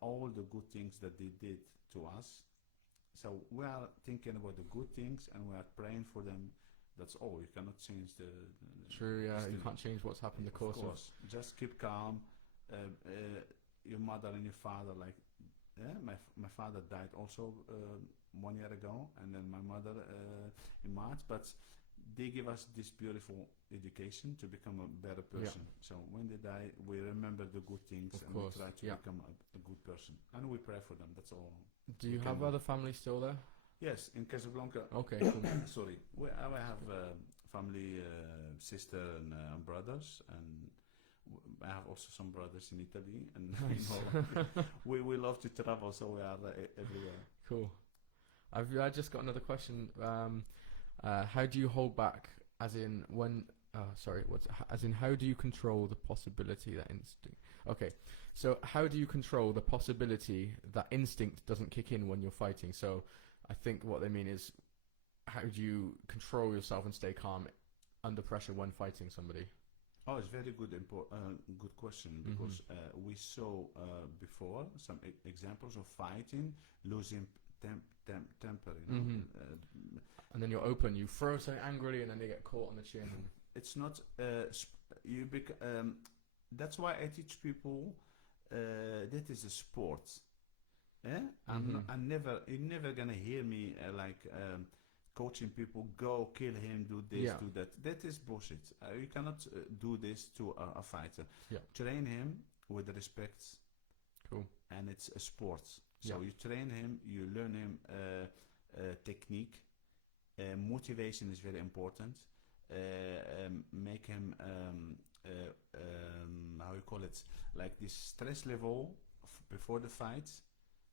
all the good things that they did to us. So we are thinking about the good things and we are praying for them. That's all. You cannot change the True. Yeah. You destiny. can't change what's happened. The course of. Just keep calm. Your mother and your father, like, my father died also 1 year ago, and then my mother in March. But they give us this beautiful education to become a better person. So when they die, we remember the good things Of and course, we try to yeah. become a good person, and we pray for them. That's all. Do you we have can- other family still there? Yes, in Casablanca. Okay. Cool. Sorry, I have family, sister and brothers, and I have also some brothers in Italy, and Nice. we love to travel, so we are everywhere. Cool. I just got another question. How do you hold back? As in when? As in how do you control the possibility that instinct? Okay, so how do you control the possibility that instinct doesn't kick in when you're fighting? So I think what they mean is how do you control yourself and stay calm under pressure when fighting somebody? Oh, it's very good question, because we saw before some examples of fighting losing temper. You know? And then you're open, you throw something angrily, and then they get caught on the chin. And It's not that's why I teach people that is a sport. You're never gonna hear me coaching people, go kill him, do this, Yeah. do that. That is bullshit. You cannot do this to a fighter. Yeah. Train him with respect. Cool. And it's a sport. So Yeah. you train him, you learn him technique. Motivation is very important. Make him how you call it, like this stress level before the fight.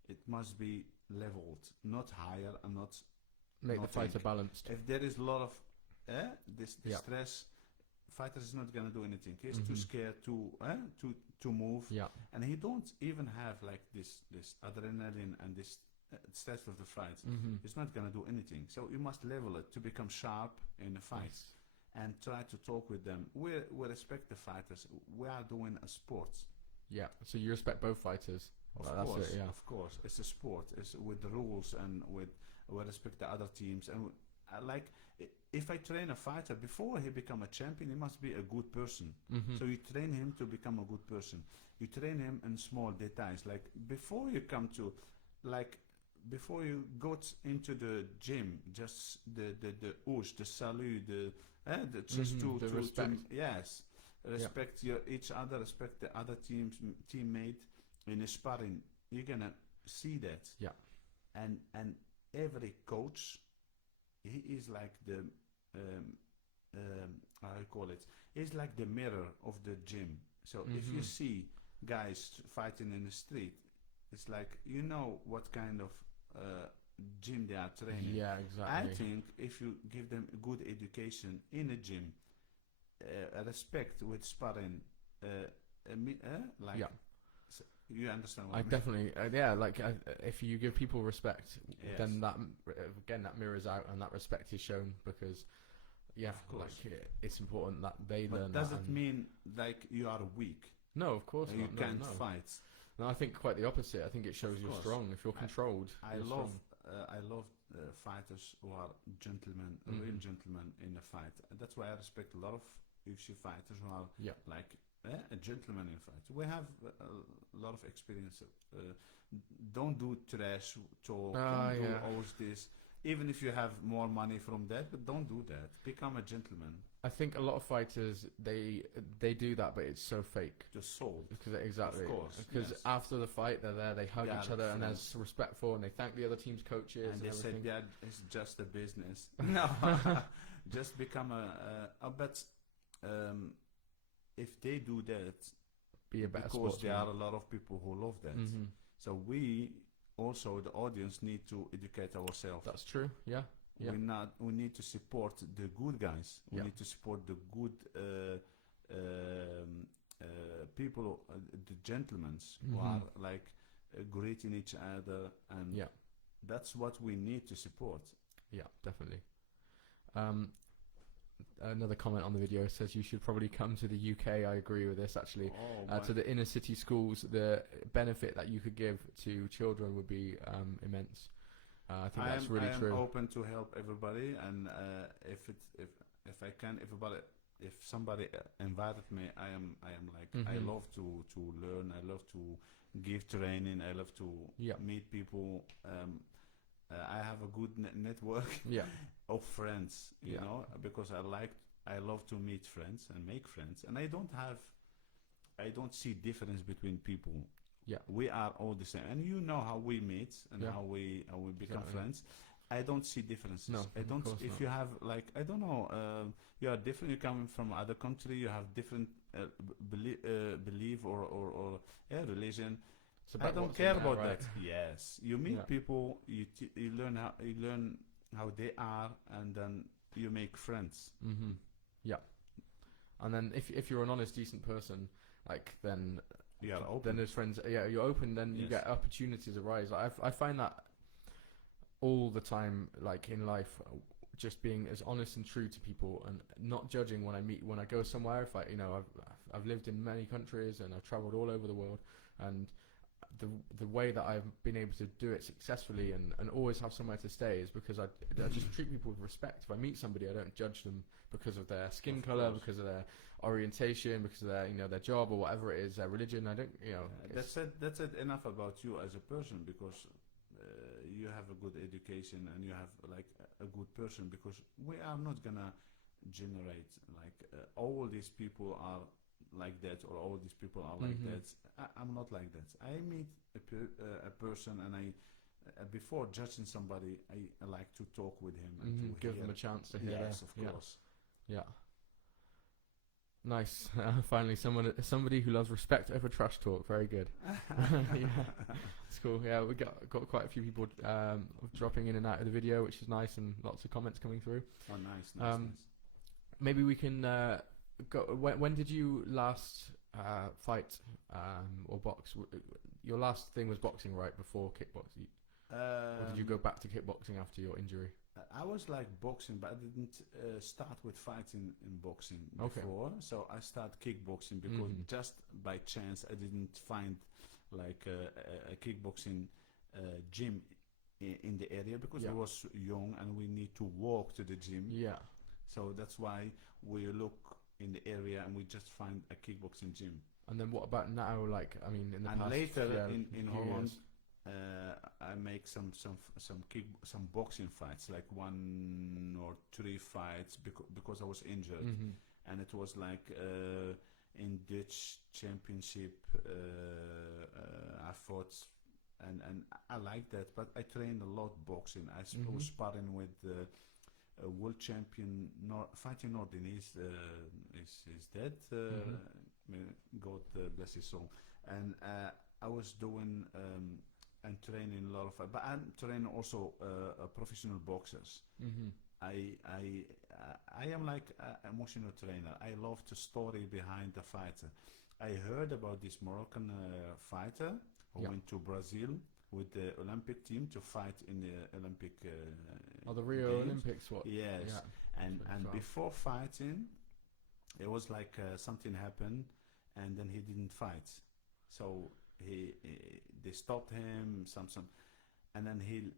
It must be leveled, not higher and not make the nothing. fighter balanced. If there is a lot of this Yeah. stress, fighter is not gonna do anything. He's too scared to move, Yeah. and he don't even have like this adrenaline and this stress of the fight. He's not gonna do anything. So you must level it to become sharp in the fight. Nice. And try to talk with them. We respect the fighters. We are doing a sport. Yeah. So you respect both fighters. Of Well, course, that's it, yeah. of course. It's a sport. It's with the rules, and we respect the other teams. And if I train a fighter before he become a champion, he must be a good person. So you train him to become a good person. You train him in small details. Like before you come to, before you go into the gym, just the oosh, the salute, just the respect. yes, respect each other, respect the other teammate in a sparring. You're gonna see that. Yeah. And every coach, he is like the how you call it? He's like the mirror of the gym. So if you see guys fighting in the street, it's like you know what kind of gym they are training. Yeah, exactly. I think if you give them a good education in a gym, respect with sparring, Yeah. you understand what I I mean? definitely, if you give people respect, Yes. then that mirrors out, and that respect is shown because, Of course. it's important that they learn. But does that it mean like you are weak? No, of course You not. No, can't no. fight. No, I think quite the opposite. I think it shows Of you're course. strong. If you're controlled, I you're love strong. fighters who are gentlemen, real gentlemen in a fight. And that's why I respect a lot of UFC fighters who are Yeah. like A gentleman in fight. We have a lot of experience. Don't do trash talk. Don't do always this. Even if you have more money from that, but don't do that. Become a gentleman. I think a lot of fighters they do that, but it's so fake. Just sold. Because exactly. Of course. Because after the fight, they're there, they hug each other, and they're respectful, and they thank the other team's coaches. And they everything. said, "Yeah, it's just a business." No, just become but if they do that, be a better because sportsman. there are a lot of people who love that. Mm-hmm. So we also, the audience, need to educate ourselves. That's true. Yeah. Yeah. We need to support the good guys. We need to support the good people, the gentlemen who are like greeting each other, and that's what we need to support. Yeah, definitely. Another comment on the video says you should probably come to the UK. I agree with this actually. To the inner city schools, the benefit that you could give to children would be immense. I think that's really true. I am open to help everybody, and if I can, if somebody invited me, I am like I love to learn. I love to give training. I love to meet people. I have a good network of friends, you know, because I love to meet friends and make friends, and I don't see difference between people. Yeah, we are all the same, and you know how we meet and how we become friends. I don't see differences. No, I don't. If you have like I don't know, you are different. You're coming from other country. You have different belief or religion. I don't care about that. Yes, you meet people. You learn how they are, and then you make friends. Mm-hmm. Yeah, and then if you're an honest, decent person, like then. Then there's friends. Yeah, you're open. Then you get opportunities arise. I find that all the time, like in life, just being as honest and true to people, and not judging when I go somewhere. If I've lived in many countries and I've traveled all over the world, and the way that I've been able to do it successfully and always have somewhere to stay is because I just treat people with respect. If I meet somebody, I don't judge them because of their skin color, because of their orientation, because of their their job or whatever it is, their religion. I don't that's it enough about you as a person, because you have a good education and you have like a good person, because we are not gonna generate like all these people are like that or all these people are like that. I'm not like that. I meet a person, and I before judging somebody, I like to talk with him and to give them a chance to hear. Yes, of course. Yeah. Nice. Finally, somebody who loves respect over trash talk. Very good. Yeah, it's cool. Yeah, we got quite a few people dropping in and out of the video, which is nice, and lots of comments coming through. Oh, nice. Maybe we can go. When did you last fight or box? Your last thing was boxing, right? Before kickboxing, or did you go back to kickboxing after your injury? I was like boxing, but I didn't start with fighting in boxing before. So I started kickboxing because just by chance I didn't find like a kickboxing gym in the area, because I was young and we need to walk to the gym. Yeah. So that's why we look in the area and we just find a kickboxing gym. And then what about now? Like, I mean, in the past, later in Holland, I make some boxing fights, like 1 or 3 fights because I was injured, and it was like in Dutch championship. I fought, and I like that, but I trained a lot boxing. I was sparring with a world champion fighting Nordinese is dead. God bless his soul. And I was doing and training a lot of, but I'm training also professional boxers. I am like an emotional trainer. I love the story behind the fighter. I heard about this Moroccan fighter who went to Brazil with the Olympic team to fight in the Olympic the Rio Games. Olympics. What? Yes. Yeah. And before fighting, it was like something happened, and then he didn't fight. So they stopped him, and then he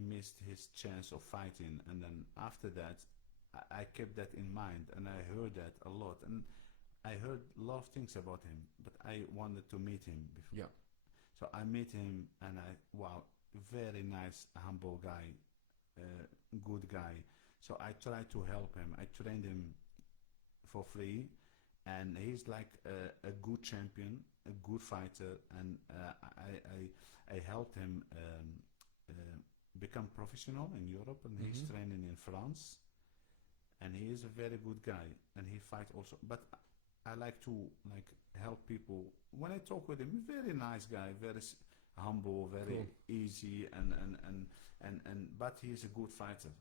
missed his chance of fighting. And then after that, I kept that in mind, and I heard that a lot. And I heard a lot of things about him, but I wanted to meet him before. Yeah. So I meet him, and wow, very nice, humble guy, good guy. So I tried to help him. I trained him for free, and he's like a good champion, a good fighter, and I helped him become professional in Europe, and he's training in France, and he is a very good guy, and he fight also. But I like to help people. When I talk with him, very nice guy, very humble, very Cool. easy, and but he's a good fighter.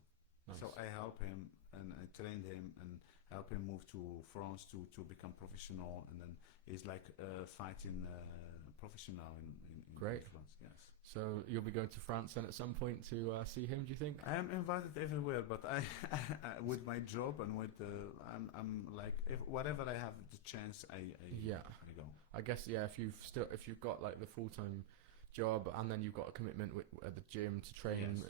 Nice. So I help him, and I trained him and help him move to France to become professional, and then he's like fighting professional in Great. France. Yes. So you'll be going to France then at some point to see him, do you think? I am invited everywhere, but I with my job and with I'm like, if whatever I have the chance, I go. I guess if you've got like the full-time job and then you've got a commitment at the gym to train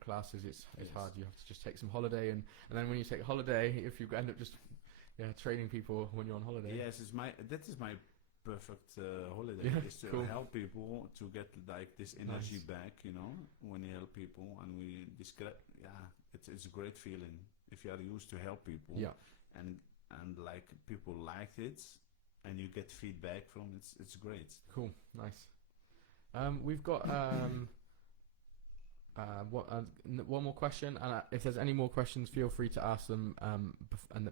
classes, it's hard. You have to just take some holiday, and then when you take holiday, if you end up just training people when you're on holiday. Yes, that is my perfect holiday. Yeah, is to cool. help people to get like this energy back, when you help people, and we describe. It's a great feeling if you are used to help people. And like people like it, and you get feedback from it. It's great. Cool, nice. We've got one more question, and if there's any more questions, feel free to ask them.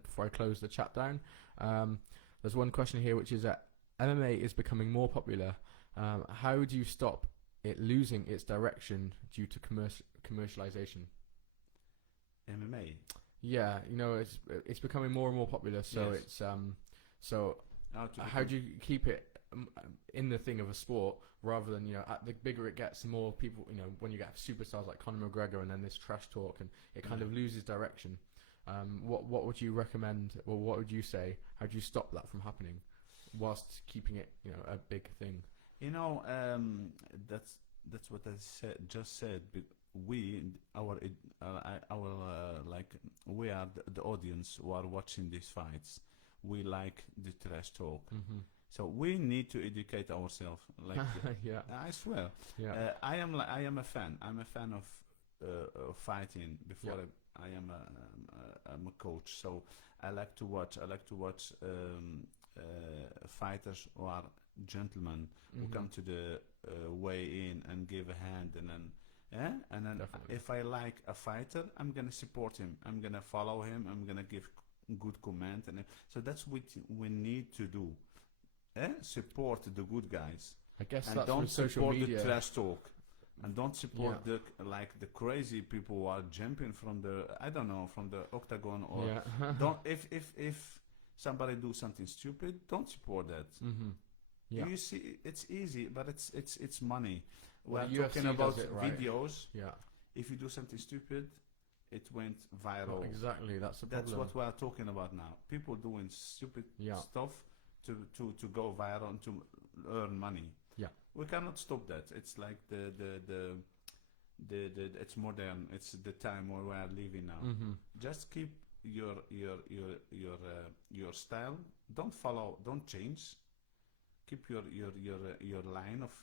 Before I close the chat down, there's one question here, which is that MMA is becoming more popular. How do you stop it losing its direction due to commercialization? MMA. Yeah, it's becoming more and more popular. So it's how do you keep it in the thing of a sport, rather than the bigger it gets, the more people, when you get superstars like Conor McGregor, and then this trash talk, and it kind of loses direction. What would you recommend, or what would you say? How do you stop that from happening, whilst keeping it a big thing? That's what I just said. We are the audience who are watching these fights. We like the trash talk. So we need to educate ourselves. Like, I swear. Yeah. I am a fan. I'm a fan of fighting. Before I am I'm a coach. So I like to watch. Fighters who are gentlemen, who come to the weigh-in and give a hand, and then Definitely. if I like a fighter, I'm gonna support him. I'm gonna follow him. I'm gonna give good comment, and so that's what we need to do. Support the good guys. I guess And that's don't with social support media. the trash talk, and don't support the crazy people who are jumping from the octagon, or don't if somebody do something stupid, don't support that. You see, it's easy, but it's money. Well, We're talking about right? videos. Yeah. If you do something stupid, it went viral. Well, exactly, that's the problem. That's what we are talking about now. People doing stupid stuff to go viral and to earn money. Yeah. We cannot stop that. It's like the it's modern. It's the time where we are living now. Just keep your style. Don't change. Keep your line of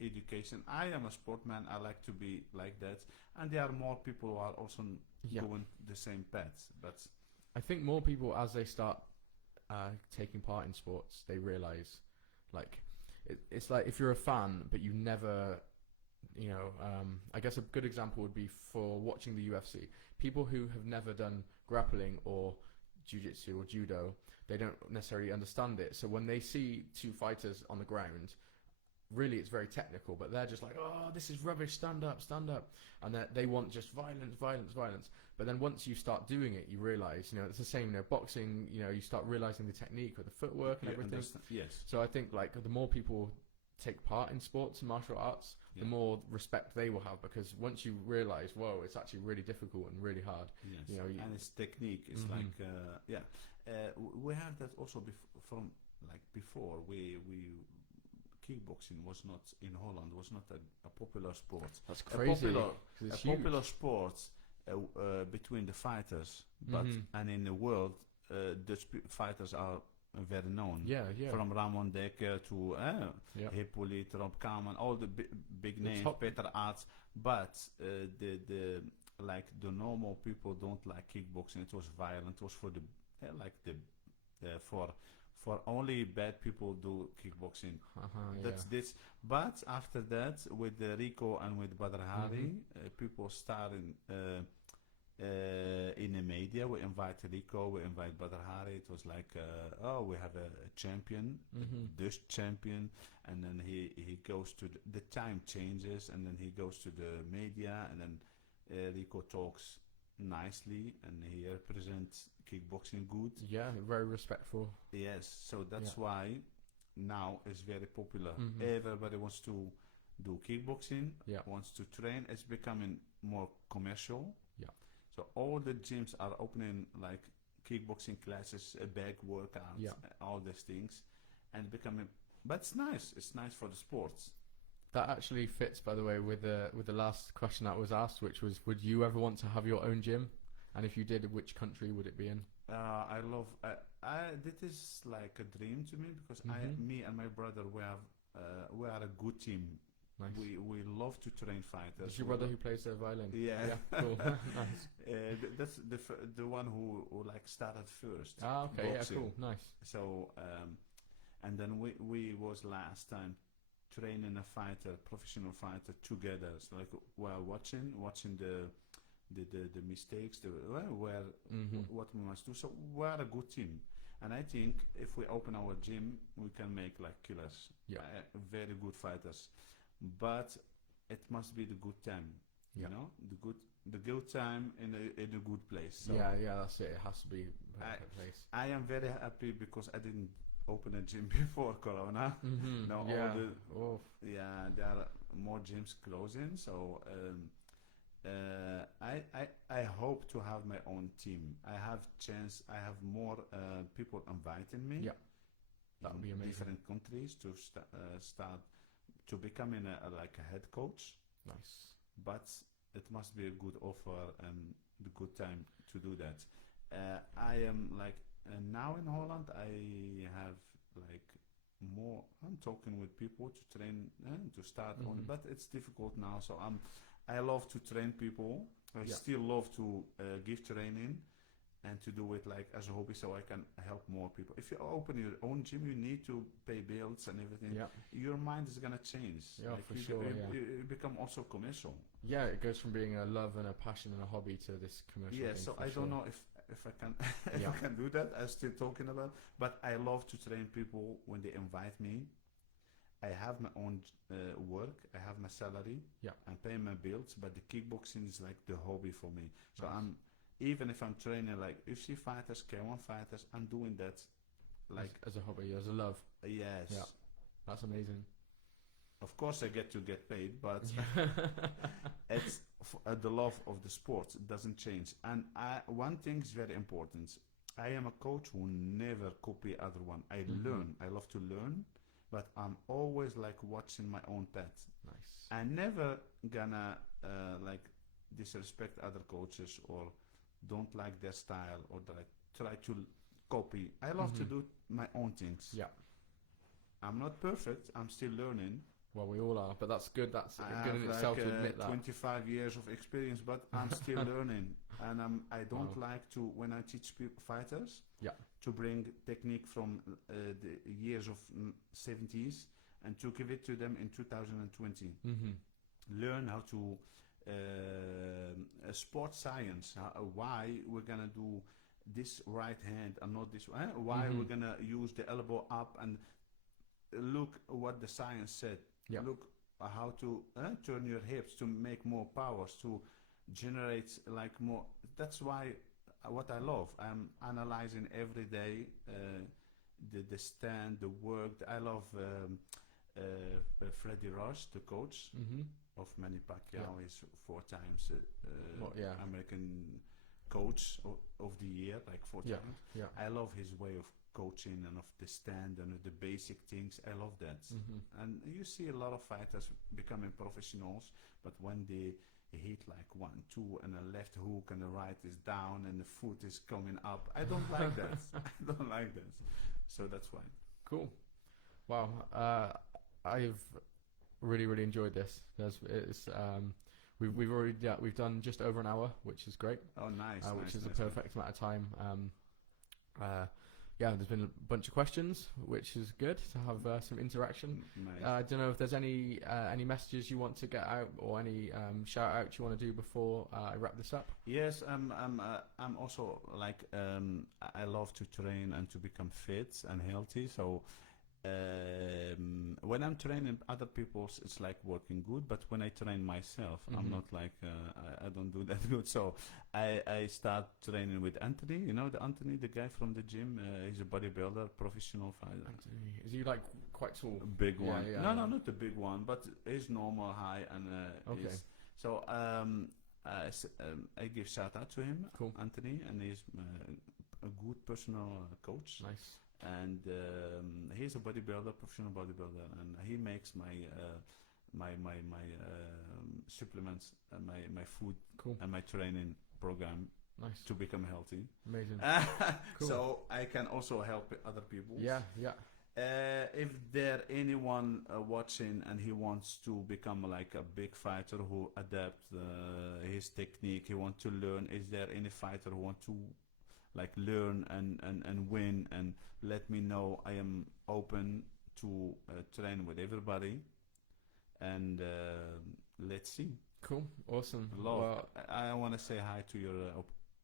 education. I am a sportman. I like to be like that, and there are more people who are also going the same path. But I think more people, as they start taking part in sports, they realize, like, it's like if you're a fan but you never, I guess a good example would be for watching the UFC. People who have never done grappling or jiu-jitsu or judo, they don't necessarily understand it. So when they see two fighters on the ground, really it's very technical, but they're just like, oh, this is rubbish, stand up. And they want just violence. But then once you start doing it, you realize, it's the same, boxing, you start realizing the technique with the footwork and everything. Yes. So I think, like, the more people take part in sports and martial arts, the more respect they will have, because once you realize, whoa, it's actually really difficult and really hard. Yes. And it's technique. It's like, we have that also from like before. We kickboxing was not in Holland, was not a popular sport. That's crazy. A popular sport between the fighters, but and in the world fighters are very known. Yeah, yeah. From Ramon Dekker to Yeah. Hippolyte, Rob Kaman, all the big names, top- Peter Arts. But the like the normal people don't like kickboxing. It was violent. It was for the like the for only bad people do kickboxing. That's yeah. this. But after that, with Rico and with Badr Hari, people started in the media. We invite Rico, we invite Badr Hari. It was like, oh, we have a champion, this champion, and then he goes to the time changes, and then he goes to the media, and then Rico talks nicely, and he represents kickboxing good. Yeah, very respectful. Yes, so that's why now it's very popular. Everybody wants to do kickboxing, wants to train. It's becoming more commercial. Yeah. So all the gyms are opening like kickboxing classes, bag workouts, all these things, and becoming. But it's nice. It's nice for the sports. That actually fits, by the way, with the last question that was asked, which was, would you ever want to have your own gym? And if you did, which country would it be in? I love. This is like a dream to me because me and my brother, we are a good team. Nice. We love to train fighters. Is your brother who plays the violin? Yeah. Cool. Nice. That's the one who like started first. Ah, okay. Boxing. Yeah, cool. Nice. So, and then we was last time training a fighter, professional fighter together. So like while watching the mistakes, what we must do. So we're a good team, and I think if we open our gym, we can make like killers, very good fighters. But it must be the good time, you know, the good time in a good place. So yeah, that's it. It has to be a perfect place. I am very happy because I didn't open a gym before Corona. Now there are more gyms closing. So I hope to have my own team. I have more people inviting me. Yeah, that would be amazing. Different countries to start to becoming like a head coach. Nice. But it must be a good offer and the good time to do that. I am like now in Holland. I have like more. I'm talking with people to train to start on, but it's difficult now. So I love to train people. I still love to give training and to do it like as a hobby, so I can help more people. If you open your own gym, you need to pay bills and everything. Yeah. Your mind is gonna change. Yeah, like for sure. You become also commercial. Yeah, it goes from being a love and a passion and a hobby to this commercial. Yeah, thing, so I don't know if I can I can do that. I'm still talking about, but I love to train people when they invite me. I have my own work. I have my salary. Yeah, I'm paying my bills, but the kickboxing is like the hobby for me. So even if I'm training like UFC fighters, K1 fighters, I'm doing that like as a hobby, as a love. Yes. Yeah, that's amazing. Of course, I get paid, but it's the love of the sport. It doesn't change. And one thing is very important. I am a coach who never copy other one. I learn. I love to learn, but I'm always like watching my own path. Nice. I never gonna like disrespect other coaches or don't like their style or like try to copy. I love to do my own things. Yeah. I'm not perfect. I'm still learning. Well, we all are, but that's good. That's good in itself to admit that. 25 years of experience, but I'm still learning. And I don't like to, when I teach fighters, to bring technique from the years of 70s and to give it to them in 2020. Learn how to sport science, why we're gonna do this right hand and not this one, why we're gonna use the elbow up, and look what the science said. Look how to turn your hips to make more powers, to generate like more. That's why what I love, I'm analyzing every day the stand, the work. I love Freddie Rush, the coach of Manny Pacquiao. He's 4 times American coach of the year, like 4 times. I love his way of coaching and of the stand and of the basic things. I love that. And you see a lot of fighters becoming professionals, but when they hit like 1, 2, and the left hook and the right is down and the foot is coming up. I don't like that. I don't like that. So that's why. Cool. Wow. I've really enjoyed this. We've done just over an hour, which is great. Oh, nice. Which is nice, the perfect amount of time. Yeah, there's been a bunch of questions, which is good to have some interaction. Nice. I don't know if there's any messages you want to get out or any shout outs you want to do before I wrap this up. Yes, I'm also like I love to train and to become fit and healthy. So when I'm training other people, it's like working good. But when I train myself, I'm not like I don't do that good. So I start training with Anthony. You know Anthony, the guy from the gym. He's a bodybuilder, professional fighter. Anthony, is he like quite tall? Big one. Yeah, No, not the big one, but he's normal high and okay. So I give shout out to him, Cool. Anthony, and he's a good personal coach. Nice. And he's a bodybuilder, professional bodybuilder, and he makes my supplements and my food Cool. and my training program Nice. to become healthy. Amazing. Cool. So I can also help other people. Yeah. If there anyone watching and he wants to become like a big fighter who adapt his technique, he want to learn. Is there any fighter who want to like learn and win, and let me know. I am open to train with everybody, and let's see. Cool. Awesome. Love. Well, I want to say hi to your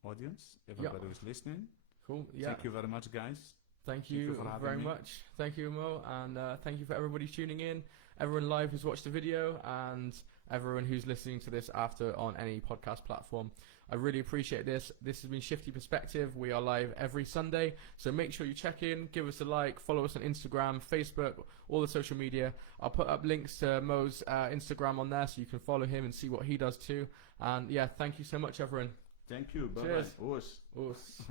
audience, everybody who's listening. cool. Yeah. Thank you very much, guys. Thank you for having very me. much. Thank you, Mo, and thank you for everybody tuning in, everyone live who's watched the video, and everyone who's listening to this after on any podcast platform. I really appreciate this. This has been Shifty Perspective. We are live every Sunday, so make sure you check in, give us a like, follow us on Instagram, Facebook, all the social media. I'll put up links to Mo's Instagram on there so you can follow him and see what he does too. And yeah, thank you so much, everyone. Thank you. Bye-bye. Cheers. Oos. Oos.